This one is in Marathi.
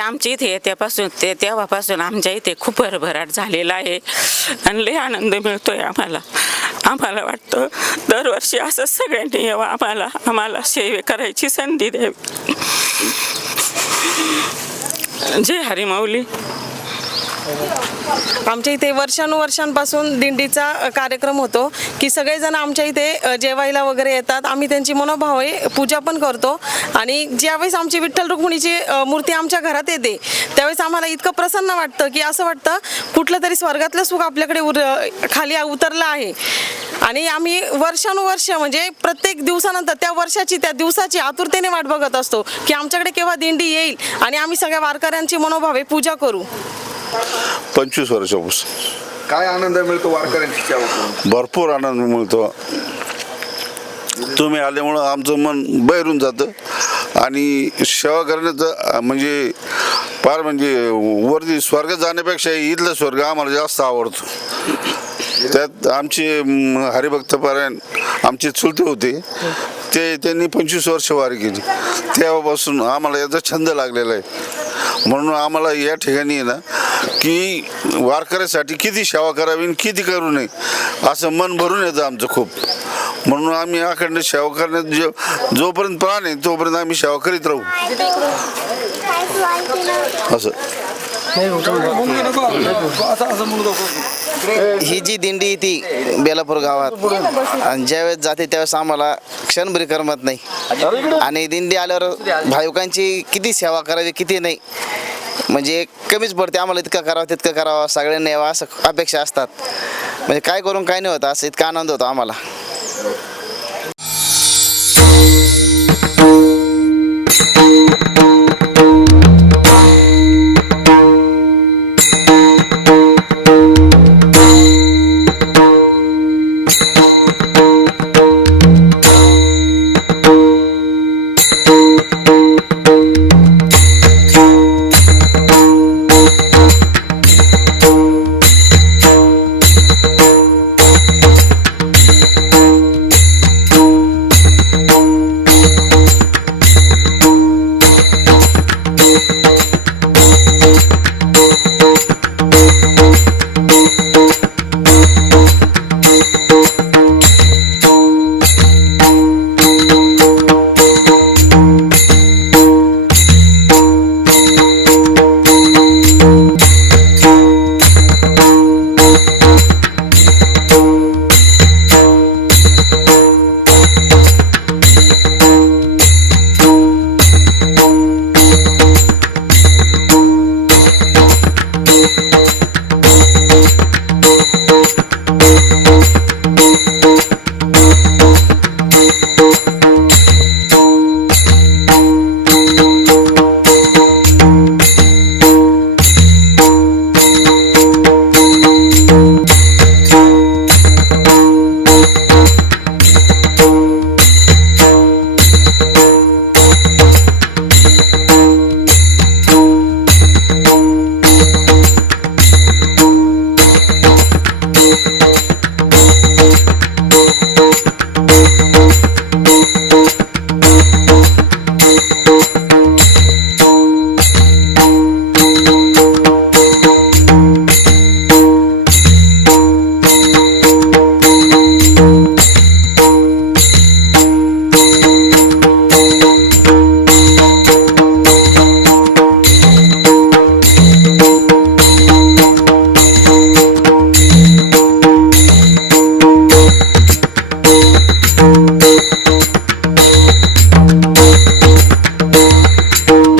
आमच्या इथे तेव्हापासून आमच्या इथे खूप भरभराट झालेला आहे आणि लय आनंद मिळतोय आम्हाला वाटतं दरवर्षी असं सगळ्यांनी यावं, आम्हाला सेवे करायची संधी द्यावी. जय हरी माऊली. आमच्या इथे वर्षानुवर्षांपासून दिंडीचा कार्यक्रम होतो की सगळेजण आमच्या इथे जेवायला वगैरे येतात. आम्ही त्यांची मनोभावे पूजा पण करतो आणि ज्यावेळेस आमची विठ्ठल रुक्मिणीची मूर्ती आमच्या घरात येते त्यावेळेस आम्हाला इतकं प्रसन्न वाटतं की असं वाटतं कुठलं तरी स्वर्गातलं सुख आपल्याकडे खाली उतरलं आहे. आणि आम्ही वर्षानुवर्ष म्हणजे प्रत्येक दिवसानंतर त्या दिवसाची आतुरतेने वाट बघत असतो की आमच्याकडे केव्हा दिंडी येईल आणि आम्ही सगळ्या वारकऱ्यांची मनोभावे पूजा करू. 25 वर्षापासून काय आनंद मिळतो वारकऱ्यांची सेवा करून? भरपूर आनंद मिळतो. तुम्ही आल्यामुळं आमचं मन बहिरून जातं आणि सेवा करण्याचं म्हणजे फार म्हणजे वरती स्वर्गात जाण्यापेक्षा इथलं स्वर्ग आम्हाला जास्त आवडतो. त्यात आमचे हरिभक्तपरायण आमचे चुलते होते त्यांनी 25 वर्ष वारी केली. तेव्हापासून आम्हाला याचा छंद लागलेला आहे. म्हणून आम्हाला या ठिकाणी आहे ना की वारकऱ्यासाठी किती सेवा करावी आणि किती करू नये असं मन भरून येतं आमचं खूप. म्हणून आम्ही अखंड सेवा करण्यात जोपर्यंत प्राण आहे तोपर्यंत आम्ही सेवा करीत राहू असं. ही जी दिंडी ती बेलापूर गावात आणि ज्यावेळेस जाते त्यावेळेस आम्हाला क्षणभरी करमत नाही आणि दिंडी आल्यावर भाविकांची किती सेवा करावी किती नाही म्हणजे कमीच पडते. आम्हाला इतकं करावं तितकं करावं सगळ्यांनी यावं असं अपेक्षा असतात. म्हणजे काय करून काय नाही होतं असं इतका आनंद होतो आम्हाला.